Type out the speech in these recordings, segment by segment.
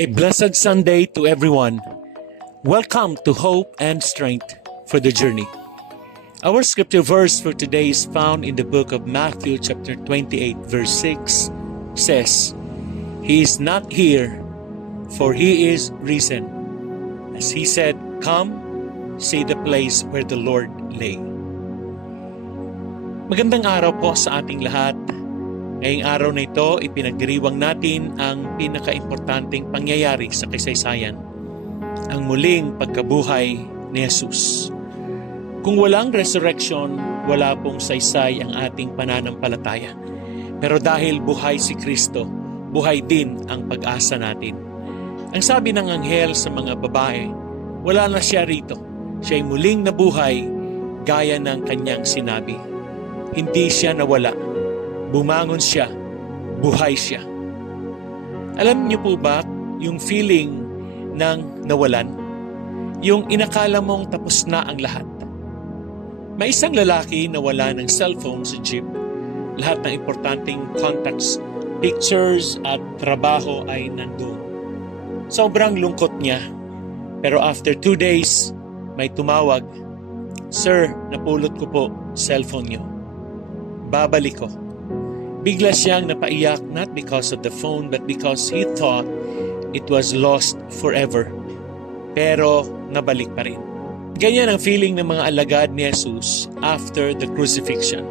A blessed Sunday to everyone. Welcome to Hope and Strength for the Journey. Our scripture verse for today is found in the book of Matthew chapter 28 verse 6 says, "He is not here, for He is risen. As He said, come, see the place where the Lord lay." Magandang araw po sa ating lahat. Ngayong araw na ito, ipinagdiriwang natin ang pinakaimportanteng pangyayari sa kasaysayan, ang muling pagkabuhay ni Jesus. Kung walang resurrection, wala pong saysay ang ating pananampalataya. Pero dahil buhay si Kristo, buhay din ang pag-asa natin. Ang sabi ng anghel sa mga babae, wala na siya rito. Siya'y muling nabuhay gaya ng kanyang sinabi. Hindi siya nawala. Bumangon siya, buhay siya. Alam niyo po ba yung feeling ng nawalan? Yung inakala mong tapos na ang lahat. May isang lalaki na wala ng cellphone sa jeep. Lahat ng importanteng contacts, pictures at trabaho ay nandun. Sobrang lungkot niya. Pero after 2 days, may tumawag, "Sir, napulot ko po cellphone niyo. Babalik ko." Bigla siyang napaiyak, not because of the phone, but because he thought it was lost forever. Pero nabalik pa rin. Ganyan ang feeling ng mga alagad ni Jesus after the crucifixion.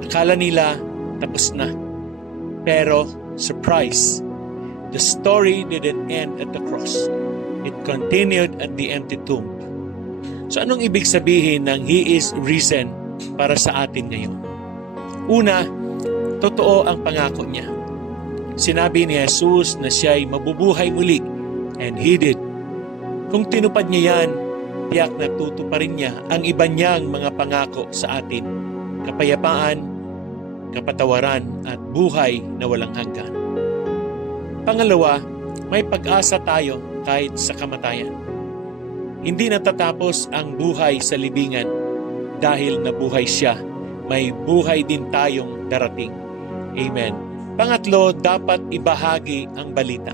Akala nila tapos na. Pero surprise, the story didn't end at the cross. It continued at the empty tomb. So anong ibig sabihin ng He is risen para sa atin ngayon? Una, totoo ang pangako niya. Sinabi ni Jesus na siya'y mabubuhay muli, and He did. Kung tinupad niya yan, tiyak na tutuparin niya ang iba niyang mga pangako sa atin. Kapayapaan, kapatawaran, at buhay na walang hanggan. Pangalawa, may pag-asa tayo kahit sa kamatayan. Hindi natatapos ang buhay sa libingan dahil nabuhay siya. May buhay din tayong darating. Amen. Pangatlo, dapat ibahagi ang balita.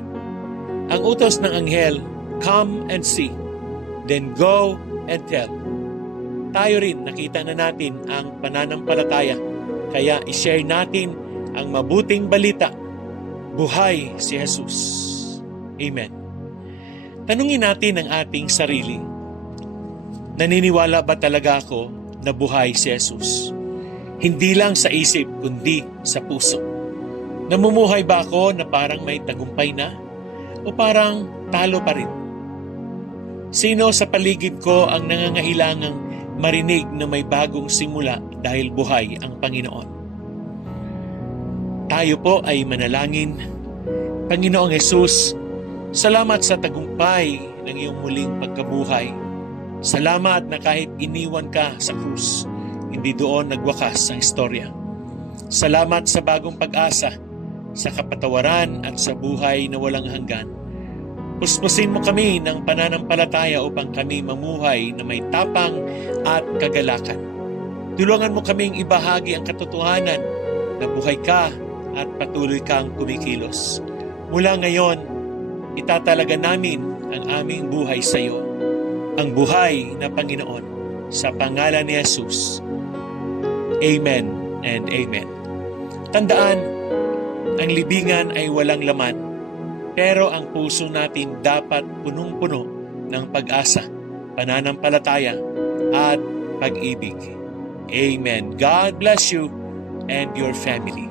Ang utos ng anghel, come and see, then go and tell. Tayo rin, nakita na natin ang pananampalataya, kaya ishare natin ang mabuting balita. Buhay si Jesus. Amen. Tanungin natin ang ating sarili, naniniwala ba talaga ako na buhay si Jesus? Hindi lang sa isip, kundi sa puso. Namumuhay ba ako na parang may tagumpay na? O parang talo pa rin? Sino sa paligid ko ang nangangailangang marinig na may bagong simula dahil buhay ang Panginoon? Tayo po ay manalangin. Panginoong Jesus, salamat sa tagumpay ng iyong muling pagkabuhay. Salamat na kahit iniwan ka sa krus, hindi doon nagwakas ang istorya. Salamat sa bagong pag-asa, sa kapatawaran at sa buhay na walang hanggan. Puspusin mo kami ng pananampalataya upang kami mamuhay na may tapang at kagalakan. Tulungan mo kaming ibahagi ang katotohanan na buhay ka at patuloy kang kumikilos. Mula ngayon, itatalaga namin ang aming buhay sa iyo, ang buhay na Panginoon, sa pangalan ni Jesus. Amen and amen. Tandaan, ang libingan ay walang laman, pero ang puso natin dapat punong-puno ng pag-asa, pananampalataya, at pag-ibig. Amen. God bless you and your family.